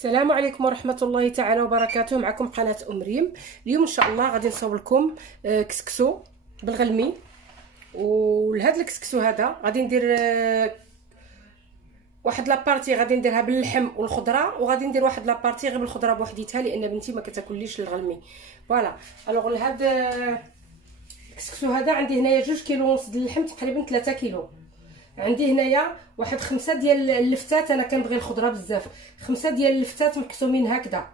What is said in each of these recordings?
السلام عليكم ورحمة الله تعالى وبركاته. معكم قناة أم ريم. اليوم إن شاء الله غادي نصور لكم كسكسو بالغلمي. ولهذا الكسكسو هذا غادي ندير واحد لابارتي غادي نديرها باللحم والخضره، وغادي ندير واحد لابارتي غير بالخضره بوحديتها لان بنتي ما كتاكليش الغلمي. فوالا الوغ لهذا الكسكسو هذا عندي هنايا 2 كيلو ونص ديال اللحم، تقريبا 3 كيلو. عندي هنايا واحد 5 ديال اللفتات، انا كنبغي الخضره بزاف، 5 ديال اللفتات مقسومين هكذا.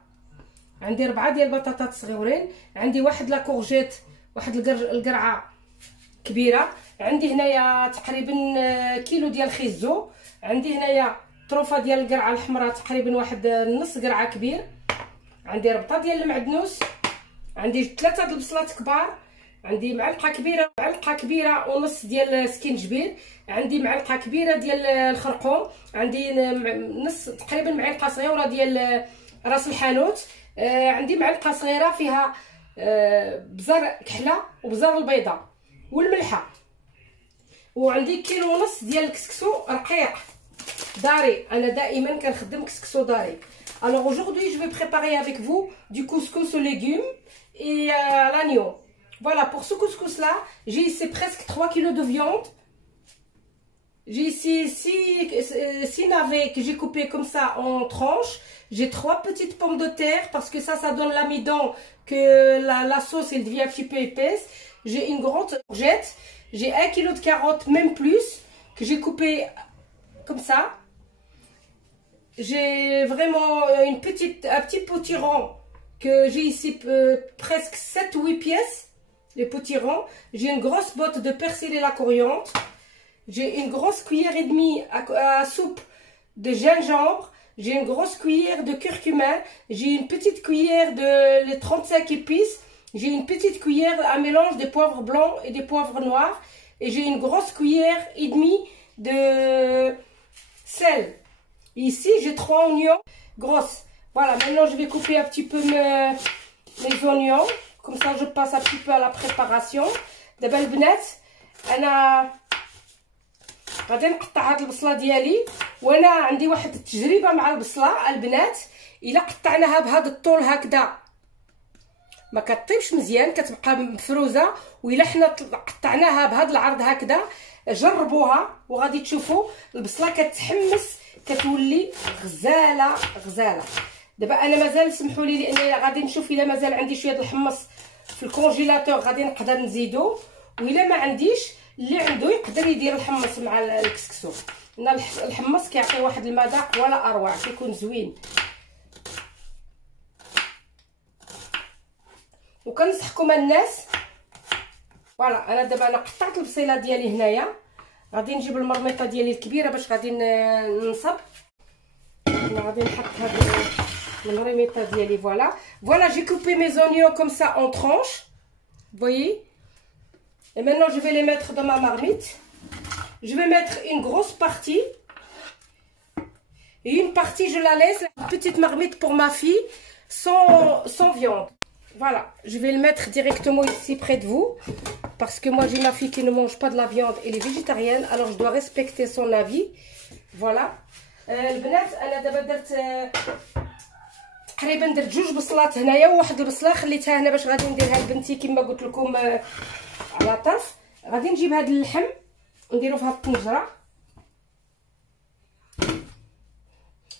عندي 4 ديال البطاطات صغيورين، عندي واحد لا كورجيت، واحد القرعه كبيره. عندي هنايا تقريبا كيلو ديال الخيزو. عندي هنايا طروفه ديال القرعه الحمراء، تقريبا واحد نص قرعه كبير. عندي ربطه ديال المعدنوس. عندي 3 د البصلات كبار. عندي معلقه كبيره ونص ديال السكينجبير. عندي معلقه كبيره ديال الخرقوم. عندي نص تقريبا معلقه صغيره ديال راس الحانوت. عندي معلقه صغيره فيها بزر كحله وبزر البيضه والملحه. وعندي كيلو ونص ديال الكسكسو رقيق داري، انا دائما كنخدم كسكسو داري. Alors aujourd'hui je vais préparer avec vous du couscous aux légumes et l'agneau. Voilà, pour ce couscous là, j'ai ici presque 3 kg de viande. J'ai ici 6 navets que j'ai coupés comme ça en tranches. J'ai 3 petites pommes de terre parce que ça donne l'amidon, que la sauce elle devient un petit peu épaisse. J'ai une grande courgette. J'ai 1 kg de carottes, même plus, que j'ai coupé comme ça. J'ai vraiment un petit potiron que j'ai ici presque 7 ou 8 pièces. Les potirons. J'ai une grosse botte de persil et la coriandre. J'ai une grosse cuillère et demie à soupe de gingembre. J'ai une grosse cuillère de curcuma. J'ai une petite cuillère de les 35 épices. J'ai une petite cuillère à mélange des poivres blancs et des poivres noirs. Et j'ai une grosse cuillère et demie de sel. Ici, j'ai 3 oignons grosses. Voilà, maintenant je vais couper un petit peu mes oignons. Comme ça, je passe un petit peu à la préparation. دابا البنات انا غادي نقطع هاد البصله ديالي، وانا عندي واحد التجربه مع البصله البنات. الا قطعناها بهذا الطول هكذا ما كطيبش مزيان، كتبقى مفروزه. والا حنا قطعناها بهذا العرض هكذا جربوها وغادي تشوفوا البصله كتحمس، كتولي غزاله غزاله. دابا انا مازال سمحوا لي لان غادي نشوف الا مازال عندي شويه د الحمص في الكونجيلاتور غادي نقدر نزيدو، والا ما عنديش اللي عنده يقدر يدير الحمص مع الكسكسو. ان الحمص كيعطي واحد المذاق ولا اروع، كيكون زوين. وكنصحكم الناس. فوالا انا دابا قطعت البصيله ديالي هنايا، غادي نجيب المرميطه ديالي الكبيره باش غادي ننصب. انا غادي نحط هاد المرميطه ديالي. Voilà, j'ai coupé mes oignons comme ça en tranches, vous voyez. Et maintenant je vais les mettre dans ma marmite. Je vais mettre une grosse partie et une partie je la laisse, une petite marmite pour ma fille sans viande. Voilà, je vais le mettre directement ici près de vous parce que moi j'ai ma fille qui ne mange pas de la viande, elle est végétarienne, alors je dois respecter son avis. Voilà. البنات انا دابا درت تقريبا 2 بصلات هنايا وواحد البصله خليتها هنا باش غادي نديرها لبنتي كما قلت لكم على طرف. غادي نجيب هذا اللحم نديرو في هاد الطنجره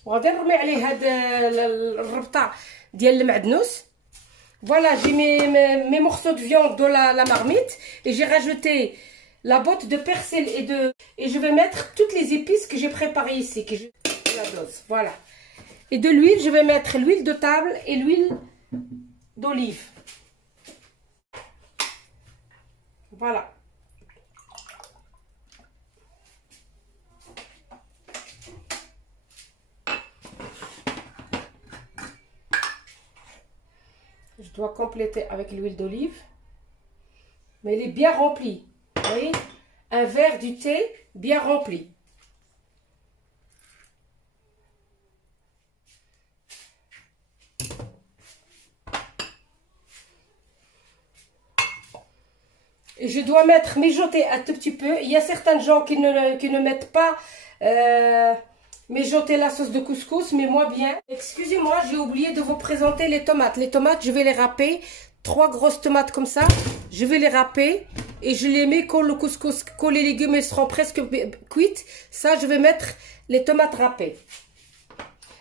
وغادي نرمي عليه هاد الربطه ديال المعدنوس. Voilà, j'ai mes morceaux de viande dans la marmite et j'ai rajouté la botte de persil et je vais mettre toutes les épices que j'ai préparées ici, la dose. Voilà. Et de l'huile, je vais mettre l'huile de table et l'huile d'olive. Voilà. Je dois compléter avec l'huile d'olive. Mais elle est bien remplie. Vous voyez, un verre du thé bien rempli. Et je dois mijoter un tout petit peu. Il y a certains gens qui ne mettent pas mijoter la sauce de couscous, mais moi bien. Excusez-moi, j'ai oublié de vous présenter les tomates. Les tomates, je vais les râper. 3 grosses tomates comme ça. Je vais les râper et je les mets quand le couscous, quand les légumes seront presque cuits. Ça, je vais mettre les tomates râpées.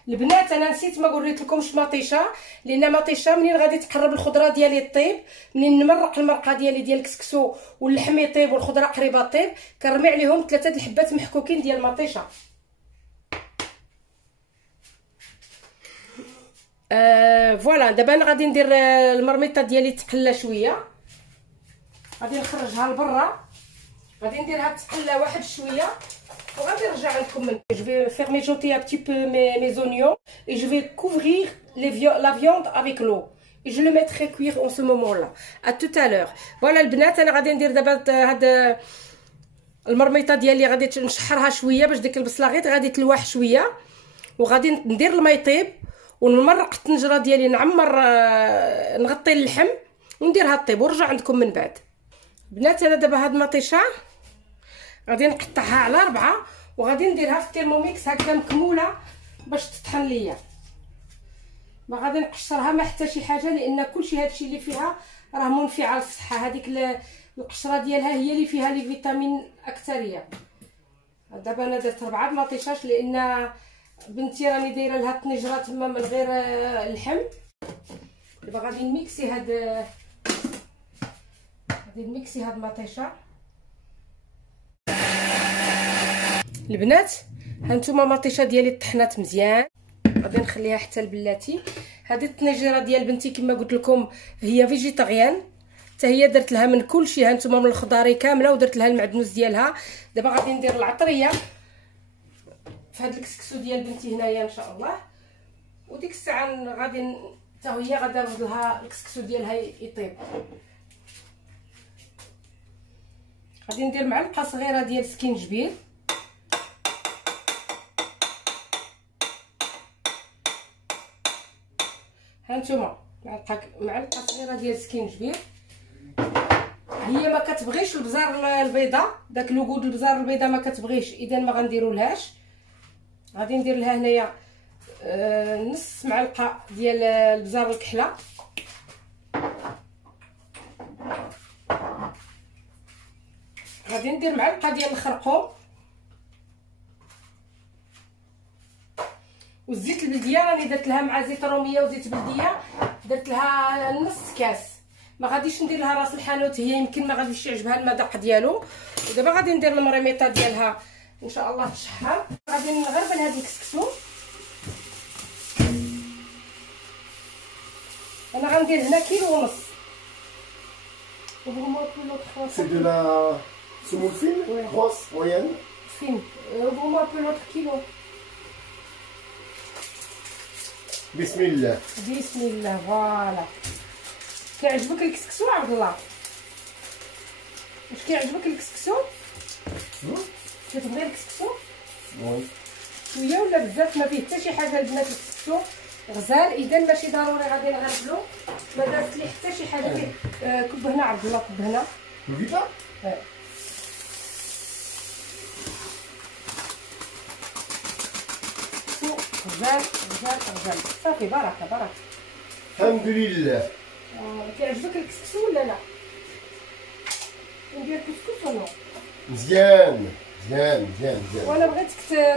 البنات انا نسيت ما قلت لكمش مطيشه، لان مطيشه منين غادي تقرب الخضره ديالي طيب، منين نمرق المرقه ديالي ديال الكسكسو واللحم يطيب والخضره قريبه طيب، كنرمي عليهم 3 الحبات محكوكين ديال المطيشه. فوالا دابا انا غادي ندير المرميطه ديالي تقلى شويه، غادي نخرجها لبرا، غادي نديرها تقلى واحد شويه وغادي نرجع لكم من. Je vais faire mijoter un petit peu mes oignons et je vais couvrir la viande avec l'eau et je le mettrai cuire en ce moment-là. À tout à l'heure. Voilà البنات انا غادي ندير دابا هاد المرميطه ديالي، غادي نشحرها شويه باش ديك البصله غير غادي تلوح شويه، وغادي ندير الماء يطيب ونمرق الطنجره ديالي، نعمر نغطي اللحم ونديرها طيب ونرجع عندكم من بعد. بنات انا دابا هاد المطيشه غادي نقطعها على 4 وغادي نديرها في الترموميكس هكذا مكموله باش تطحن ليا. ما غادي نقشرها ما حتى شي حاجه، لان كلشي هادشي اللي فيها راه منفعه للصحه. هذيك القشره ديالها هي اللي فيها لي فيتامين اكثريه. دابا انا درت 4 مطيشاش لان بنتي راني دايره لها الطنجره تما من غير اللحم. دابا غادي نميكسي هاد المطيشه. البنات هانتوما مطيشه ديالي طحنات مزيان، غادي نخليها حتى البلاتي. هذه الطنجره ديال بنتي كما قلت لكم هي فيجيتاريان، حتى هي درت لها من كلشي، هانتوما من الخضاري كامله ودرت لها المعدنوس ديالها. دابا غادي ندير العطريه في هذا الكسكسو ديال بنتي هنايا ان شاء الله، وديك الساعه غادي حتى هي غادي نرد لها الكسكسو ديالها يطيب. غادي ندير معلقه صغيره ديال سكينجبير، هانتوما معلقه صغيره ديال سكينجبير. هي ما كتبغيش البزار البيضاء، داك لوغود البزار البيضاء ما كتبغيش، اذا ما غنديرولهاش. غادي ندير لها هنايا نص معلقه ديال البزار الكحله، غادي ندير معلقه ديال الخرقوم، والزيت البلديه راني درت لها مع زيت روميه وزيت بلديه، درت لها نص كاس. ما غاديش ندير لها راس الحانوت، هي يمكن ما غاديش يعجبها المذاق ديالو. ودابا غادي ندير المريميطه ديالها ان شاء الله تشحر. غادي نغربل هذا الكسكسو، انا غندير هنا 1.5 كيلو. C'est de la semoule fine, grosse, moyenne. Fine. Ouvre-moi un peu l'autre kilo. Bismillah. Bismillah, voilà. كيعجبك الكسكسو عبد الله؟ واش كيعجبك الكسكسو؟ كتبغي الكسكسو؟ وي. شويه ولا بزاف؟ ما فيه حتى شي حاجه البنات الكسكسو غزال، اذا ماشي ضروري غادي نغربلو. ما دازت ليه حتى شي حاجه فيه. كب هنا عبد الله، كب هنا. Vita. غزال غزال غزال صافي. بركه بركه. الحمد لله. كيعجبك الكسكسو ولا لا؟ ندير كسكس ولا؟ مزيان مزيان مزيان مزيان. وانا بغيتك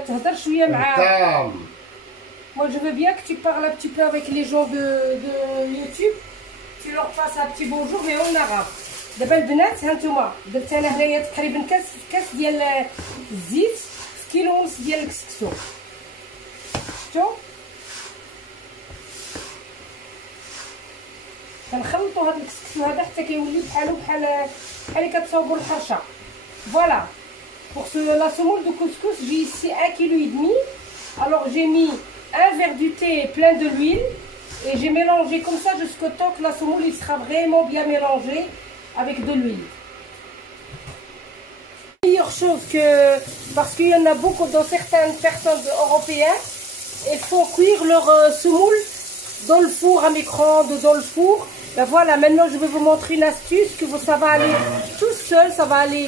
تهضر شويه مع طعم. Moi je veux bien que tu parles un petit peu avec les gens de YouTube. Tu leur passes un petit bonjour mais en arabe. دابا البنات هانتوما درت انا هنايا تقريبا كاس ديال الزيت في كيلو ونص ديال الكسكسو. شفتوا؟ كنخلطوا هذا الكسكسو هذا حتى كيولي بحال اللي كتصاوبوا الحرشه. فوالا. Pour la semoule de couscous, j'ai ici 1,5 kg. Alors j'ai mis un verre du thé plein de l'huile et j'ai mélangé comme ça jusqu'au temps que la semoule il sera vraiment bien mélangée avec de l'huile. Meilleure chose que, parce qu'il y en a beaucoup dans certaines personnes européennes, il faut cuire leur semoule dans le four à micro-ondes, dans le four. Ben voilà, maintenant je vais vous montrer une astuce que ça va aller tout seul, ça va aller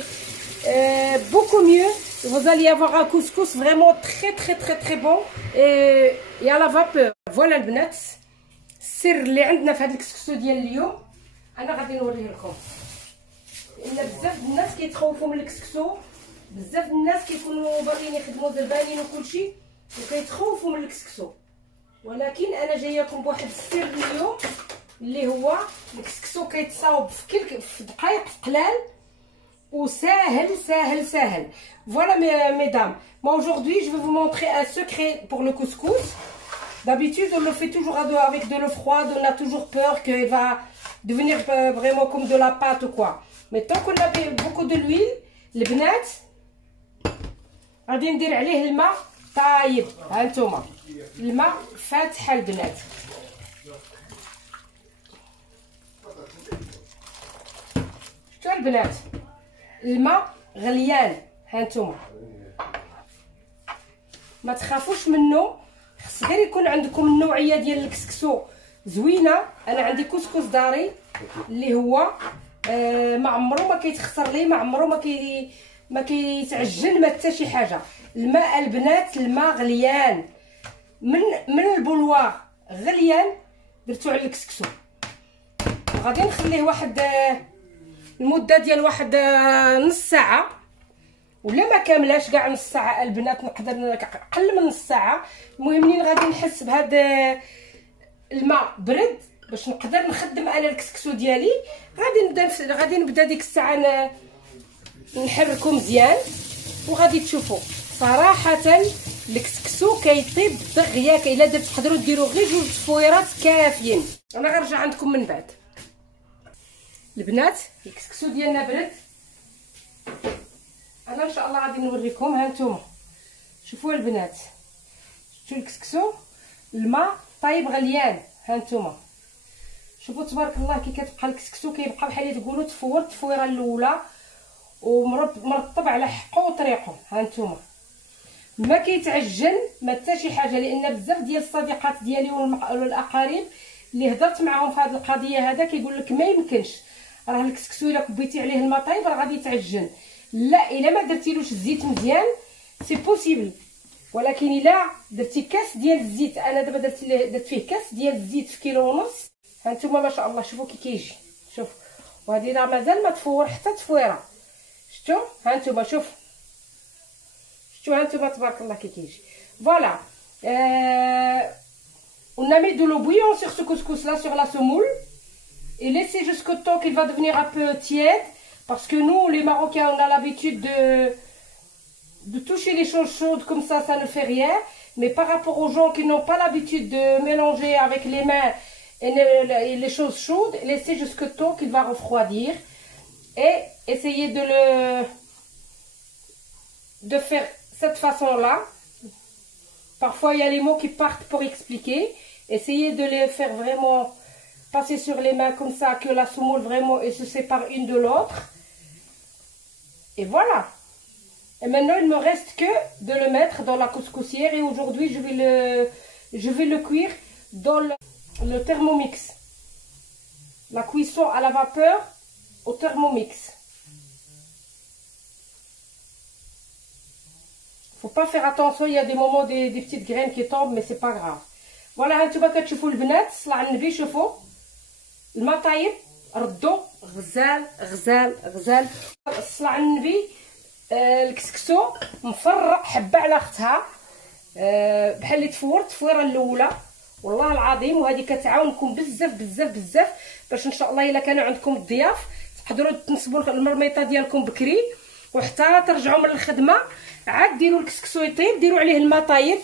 beaucoup mieux Vous allez avoir un couscous vraiment très bon et à la vapeur. Voilà البنات السر اللي عندنا في هذا الكسكسو ديال اليوم. انا غادي نوريه لكم لان بزاف الناس كيتخوفوا من الكسكسو، بزاف الناس كيكونوا باغيين يخدموا زبالين وكلشي وكيتخوفوا من الكسكسو، ولكن انا جاياكم بواحد السر اليوم اللي هو الكسكسو كيتصاوب في دقائق قلال سهل. Voilà mesdames, moi aujourd'hui je vais vous montrer un secret pour le couscous. D'habitude on le fait toujours avec de l'eau froide, on a toujours peur qu'il va devenir vraiment comme de la pâte ou quoi. Mais tant qu'on a beaucoup de l'huile, les بنات غادي ندير عليه الماء طايب. ها انتوما الماء فاتحه البنات. شفتوا البنات الماء غليان. ها انتوما ما تخافوش منه، خص غير يكون عندكم النوعيه ديال الكسكسو زوينه. انا عندي كسكس داري اللي هو ما عمرو ما كيتخسر لي، ما عمرو ما كيتعجن، ما حتى شي حاجه. الماء البنات الماء غليان من البولوار غليان درتو على الكسكسو. غادي نخليه واحد المده ديال واحد نص ساعه ولا ما كاملاش كاع نص ساعه البنات، نقدر اقل من نص ساعه. المهم منين غادي نحس بهذا الماء برد باش نقدر نخدم انا الكسكسو ديالي، غادي نبدا ديك الساعه نحركو مزيان وغادي تشوفوا صراحه الكسكسو كيطيب دغيا. الا تقدروا ديروا غير 2 تفويرات كافيين. انا غنرجع عندكم من بعد. البنات الكسكسو ديالنا برد، انا ان شاء الله غادي نوريكم. ها نتوما شوفوا البنات، شفتوا الكسكسو الماء طايب غليان. ها نتوما شوفوا تبارك الله كي كتبقى الكسكسو كيبقى بحال تقولوا تفور التفويره الاولى ومرطب على حقه وطريقه. ها نتوما ما كيتعجن ما حتى شي حاجه، لان بزاف ديال الصديقات ديالي والاقارب اللي هضرت معاهم في هذه القضيه هذا كيقول لك ما يمكنش، راه الكسكسو الا كبيتي عليه الماء طايب راه غادي يتعجن. لا، الا ما درتيلوش الزيت مزيان سي بوسيبل، ولكن الا درتي كاس ديال الزيت، انا دابا درت فيه كاس ديال الزيت في كيلو ونص. ها نتوما ما شاء الله شوفوا كي كيجي، شوف. وهذه راه مازال ما تفور حتى تفويره، شفتوا؟ ها نتوما شوف، شفتوا؟ ها نتوما تبارك الله كي كيجي. فوالا on a mis de l'eau bouillante sur ce couscous là, sur la semoule, et laissez jusqu'au temps qu'il va devenir un peu tiède, parce que nous les Marocains on a l'habitude de toucher les choses chaudes comme ça ne fait rien. Mais par rapport aux gens qui n'ont pas l'habitude de mélanger avec les mains et les choses chaudes, laissez jusqu'au temps qu'il va refroidir et essayez de faire cette façon là. Parfois il y a les mots qui partent pour expliquer. Essayez de les faire vraiment passer sur les mains comme ça, que la semoule vraiment se sépare une de l'autre. Et voilà. Et maintenant il me reste que de le mettre dans la couscoussière, et aujourd'hui je vais le cuire dans le Thermomix. La cuisson à la vapeur au Thermomix. Faut pas faire attention, il y a des moments des petites graines qui tombent, mais c'est pas grave. Voilà, هانتوما كتشوفوا البنات صلاه على النبي، شوفوا الماء طايب ردوا غزال الصلاه على النبي. الكسكسو مفرق حبه على اختها، بحال اللي تفورت التفويره الاولى والله العظيم. وهذه كتعاونكم بزاف باش ان شاء الله الا كانوا عندكم الضياف تقدروا تنصبوا المرميطه ديالكم بكري، وحتى ترجعوا من الخدمه عاد ديروا الكسكسو يطيب، ديروا عليه الماء طايب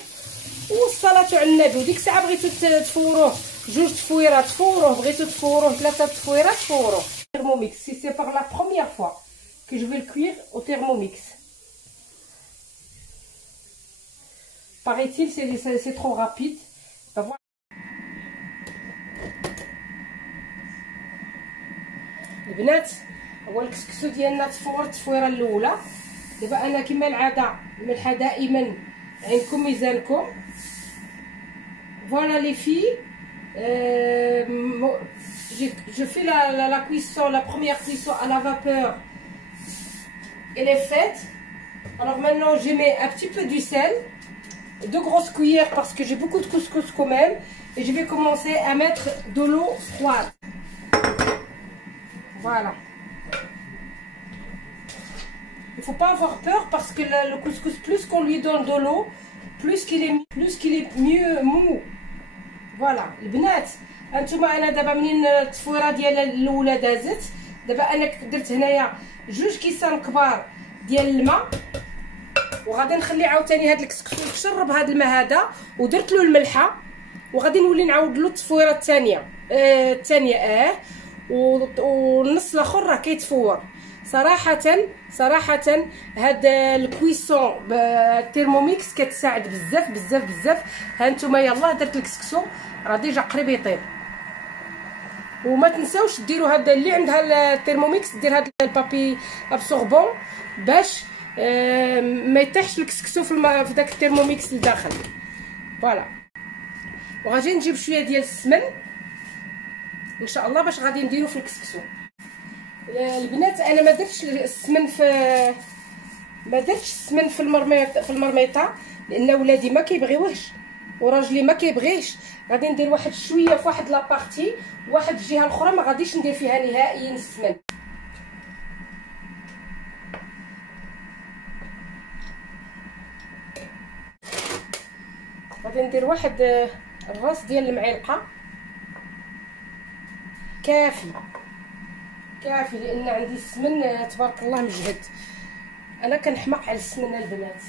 والصلاه على النبي. وديك الساعه بغيتو تفوروه 2 تفويرات فوروه، بغيتو تفوروه 3 تفويرات فوروه. Thermomix, si c'est par la première fois que je vais le cuire au Thermomix. Paraît-il, c'est trop rapide. Ben voilà. البنات هو الكسكسو ديالنا تفور التفويره الاولى. دابا انا كما العاده ملحه دائما عندكم ميزانكم. Voilà les filles, je fais la cuisson, la première cuisson à la vapeur, elle est faite. Alors maintenant, je mets un petit peu du sel, 2 grosses cuillères parce que j'ai beaucoup de couscous quand même. Et je vais commencer à mettre de l'eau froide. Voilà. Il ne faut pas avoir peur parce que le couscous, plus qu'on lui donne de l'eau, plus qu'il est mieux mou. Voilà. البنات انتما انا دابا منين التفويره ديال الاولى دازت، دابا انا درت هنايا 2 كيسان كبار ديال الماء، وغادي نخلي عاوتاني هاد الكسكسو يتشرب هاد الماء هذا، ودرت له الملحه، وغادي نولي نعاود له التفويره الثانيه والنص الاخر راه كيتفور. صراحه هاد الكويسون بالترموميكس كتساعد بزاف بزاف بزاف. ها نتوما يلاه درت الكسكسو راه ديجا قريب يطيب. وما تنساوش ديروا هذا اللي عندها الترموميكس دير هذا البابي ابسوربون باش ما يطيحش الكسكسو في داك الترموميكس لداخل. فوالا. وغادي نجيب شويه ديال السمن ان شاء الله باش غادي نديرو في الكسكسو. البنات انا ما درتش السمن في المرميطه لان ولادي ما كيبغيوهش وراجلي ما كيبغيش. غادي ندير واحد شويه في واحد لابارتي، واحد الجهه الاخرى ما غاديش ندير فيها نهائيا السمن. غادي ندير واحد الراس ديال المعلقه كافي لان عندي السمن تبارك الله مجهد. انا كنحماق على السمن البنات.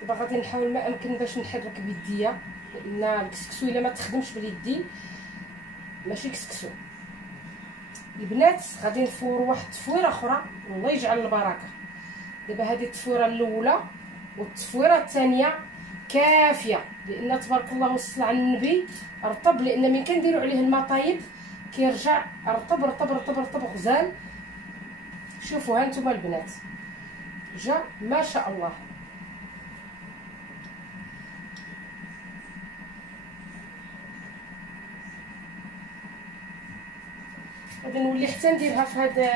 دابا غادي نحاول ما امكن باش نحرك بيديا لان الكسكسو الا ما تخدمش باليدين ماشي كسكسو. البنات غادي نفوروا واحد التفويره اخرى والله يجعل البركه. دابا هذه التفويره الاولى والتفويره الثانيه كافيه لان تبارك الله والصلاه على النبي رطب، لان من كنديروا عليه الماء طايب كيرجع رطب رطب رطب رطب غزال. شوفوا ها نتوما البنات جا ما شاء الله. غادي نولي حتى نديرها في هاد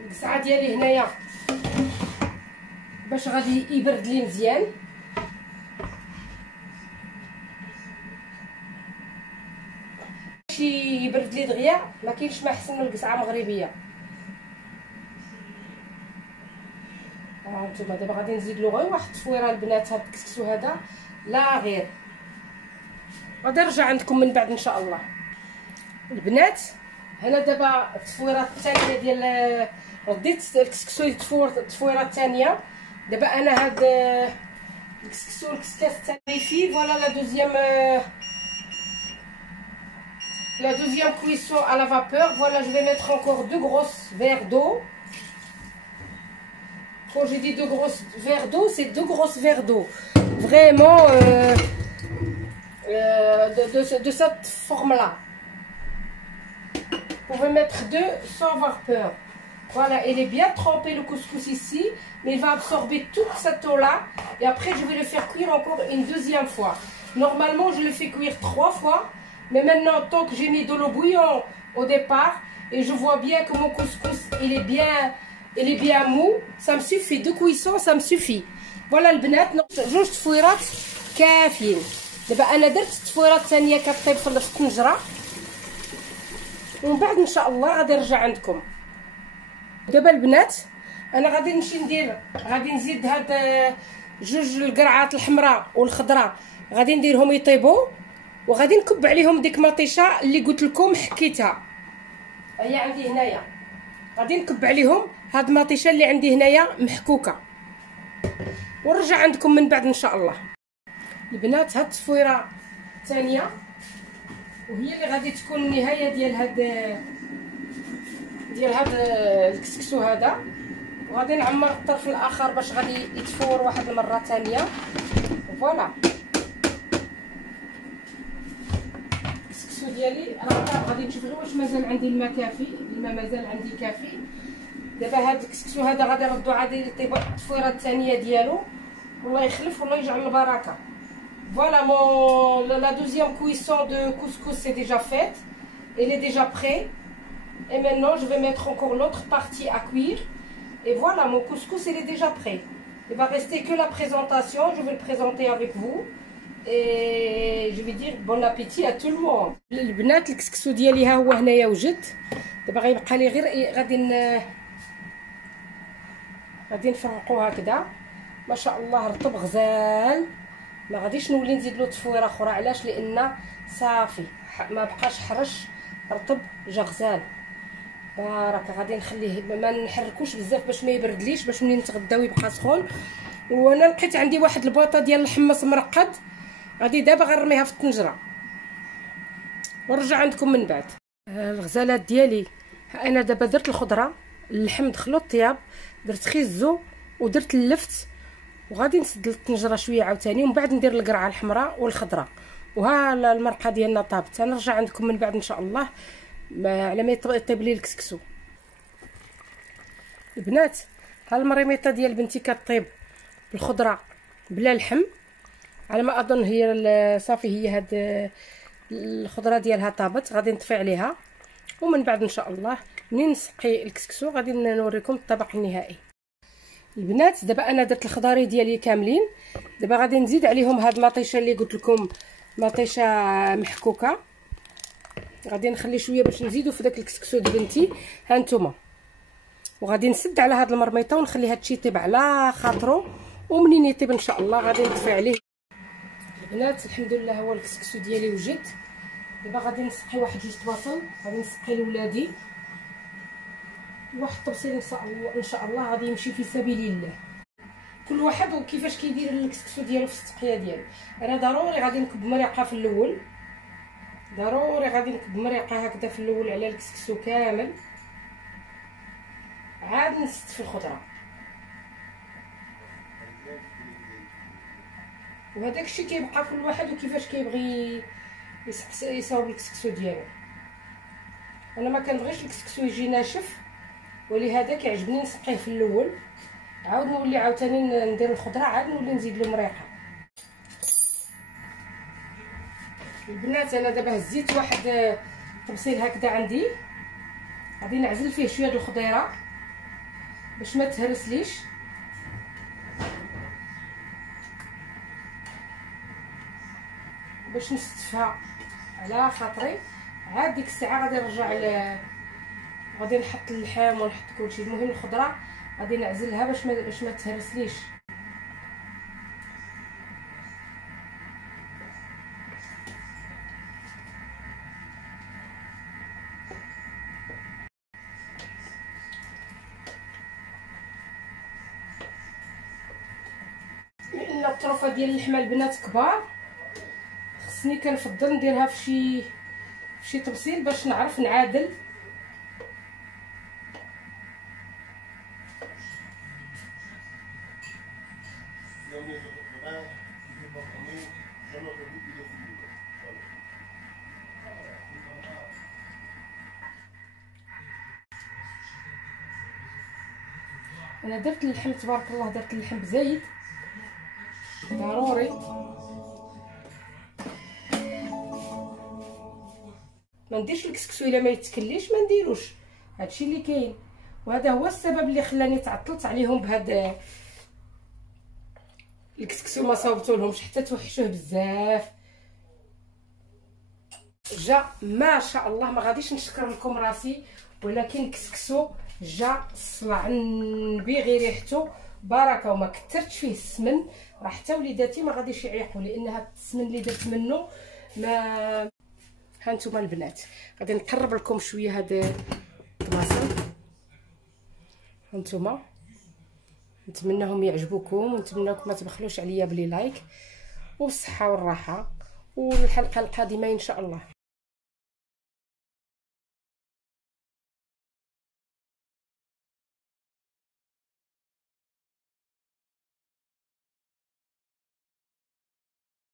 القصعه ديالي هنايا باش غادي يبرد لي مزيان. شي يبرد لي دغيا ما كاينش ما احسن من القصعه مغربيه. هانتوما دابا غادي نزيد له غير واحد التفويره البنات. هاد الكسكسو هذا لا غير. غادي نرجع عندكم من بعد ان شاء الله. البنات هنا دابا التفويره الثانيه ديال رديت الكسكسو يتفور التفويره الثانيه. دابا انا هاد الكسكسو الكسكاس الثاني فيه فوالا la deuxième cuisson à la vapeur. Voilà, je vais mettre encore 2 grosses verres d'eau. Quand j'ai dit 2 grosses verres d'eau, c'est 2 grosses verres d'eau. Vraiment de cette forme-là. Vous pouvez mettre 2 sans avoir peur. Voilà, il est bien trempé le couscous ici, mais il va absorber toute cette eau-là. Et après, je vais le faire cuire encore une deuxième fois. Normalement, je le fais cuire 3 fois. Mais maintenant, tant que j'ai mis de l'eau bouillante au départ, et je vois bien que mon couscous, il est bien mou, ça me suffit. 2 cuissons, ça me suffit. Voilà البنات، 2 تفويرات كافيين. دابا انا درت التفويره الثانيه كطيب في الطنجره، ومن بعد ان شاء الله غادي نرجع عندكم. دابا البنات انا غادي نزيد هاد 2 القرعات الحمراء والخضراء غادي نديرهم يطيبوا، وغادي نكب عليهم ديك مطيشه اللي قلت لكم حكيتها. هي عندي هنايا غادي نكب عليهم هاد المطيشه اللي عندي هنايا محكوكه، ونرجع عندكم من بعد ان شاء الله. البنات هاد التفويره الثانيه وهي اللي غادي تكون النهايه ديال هاد الكسكسو هذا، وغادي نعمر الطرف الاخر باش غادي يتفور واحد المره ثانيه. فوالا الكسكسو ديالي راه غادي نشوف غير واش مازال عندي الماء كافي. الماء مازال عندي كافي. دابا هاد الكسكسو هذا غادي نردو عادي يطيب التفويره الثانيه ديالو، والله يخلف والله يجعل البركه. Voilà, la deuxième cuisson de couscous c'est déjà faite. Elle est déjà prête. Et maintenant, je vais mettre encore l'autre partie à cuire. Et voilà, mon couscous, il est déjà prêt. Il va rester que la présentation. Je vais le présenter avec vous. Et je vais dire bon appétit à tout le monde. البنات الكسكسو ديالي ها هو هنايا وجد. دابا غيبقى لي غير غادي نفرقوه هكذا. ما شاء الله رطب غزال. ما غاديش نولي نزيد له تصويره اخرى. علاش؟ لان صافي ما بقاش حرش، رطب جا غزال بارك. غادي نخليه ما نحركوش بزاف باش ما يبردليش، باش منين نتغداو يبقى سخون. وانا لقيت عندي واحد البواطه ديال الحمص مرقد، غادي دابا غنرميها في الطنجره ونرجع عندكم من بعد. الغزالات ديالي انا دابا درت الخضره، اللحم دخلو الطياب، درت خيزو ودرت اللفت، وغادي نسد الطنجره شويه عاوتاني، ومن بعد ندير القرعه الحمراء والخضراء. وها المرقه ديالنا طابت. نرجع عندكم من بعد ان شاء الله على ما يطيب لي الكسكسو. البنات ها المريميطه ديال بنتي كطيب بالخضره بلا لحم، على ما اظن هي صافي. هي هاد الخضره ديالها طابت، غادي نطفي عليها، ومن بعد ان شاء الله منين نسقي الكسكسو غادي نوريكم الطبق النهائي. البنات دابا انا درت الخضاري ديالي كاملين، دابا غادي نزيد عليهم هاد المطيشه اللي قلت لكم، مطيشه محكوكه. غادي نخلي شويه باش نزيدو في داك الكسكسو د بنتي. ها نتوما، وغادي نسد على هاد المرميطه ونخلي هادشي يطيب على خاطرو، ومنين يطيب ان شاء الله غادي نطفي عليه. البنات الحمد لله هو الكسكسو ديالي وجد. دابا غادي نسقي واحد جوج بصل، غادي نسقي لولادي واحد الطبسيل ان شاء الله غادي يمشي في سبيل الله. كل واحد وكيفاش كيدير الكسكسو ديالو في التقيه ديالو. انا ضروري غادي نكب مريقه في الاول، ضروري غادي نكب مريقه هكذا في الاول على الكسكسو كامل، عاد نست في الخضره. وهداك الشيء كيبقى كل واحد وكيفاش كيبغي يصاوب الكسكسو ديالو. انا ما كنبغيش الكسكسو يجي ناشف، ولهذا كيعجبني نسقيه في الاول، عاود نولي عاوتاني ندير الخضره، عاد نولي نزيد له مريقه. البنات انا دابا هزيت واحد طبسيل هكذا عندي، غادي نعزل فيه شويه د الخضيره باش ما تهرسليش. باش نستفها على خاطري، عاد ديك الساعه غادي نرجع غادي نحط اللحم ونحط كلشي. المهم الخضره غادي نعزلها باش ما تهرسليش. لان الطروفه ديال اللحمه البنات كبار، خصني كنفضل نديرها في شي طبسيل باش نعرف نعادل. انا درت اللحم تبارك الله، درت اللحم بزايد ضروري. ما نديرش الكسكسو الا ما يتكليش ما نديروش، هادشي اللي كاين. وهذا هو السبب اللي خلاني تعطلت عليهم بهذا الكسكسو، ما صاوبتولهمش حتى توحشوه بزاف. جا ما شاء الله، ما غاديش نشكر لكم راسي، ولكن الكسكسو جا صلع نبي غير ريحته بركه. وما كثرتش فيه السمن، راه حتى وليداتي ما غاديش يعيقوا، لان هاد السمن اللي درت منه ما. هانتوما البنات غادي نقرب لكم شويه هاد الطماطم. هانتوما نتمناهم يعجبوكم، ونتمناكم ما تبخلوش عليا بلي لايك، والصحه والراحه، والحلقه القادمه ان شاء الله.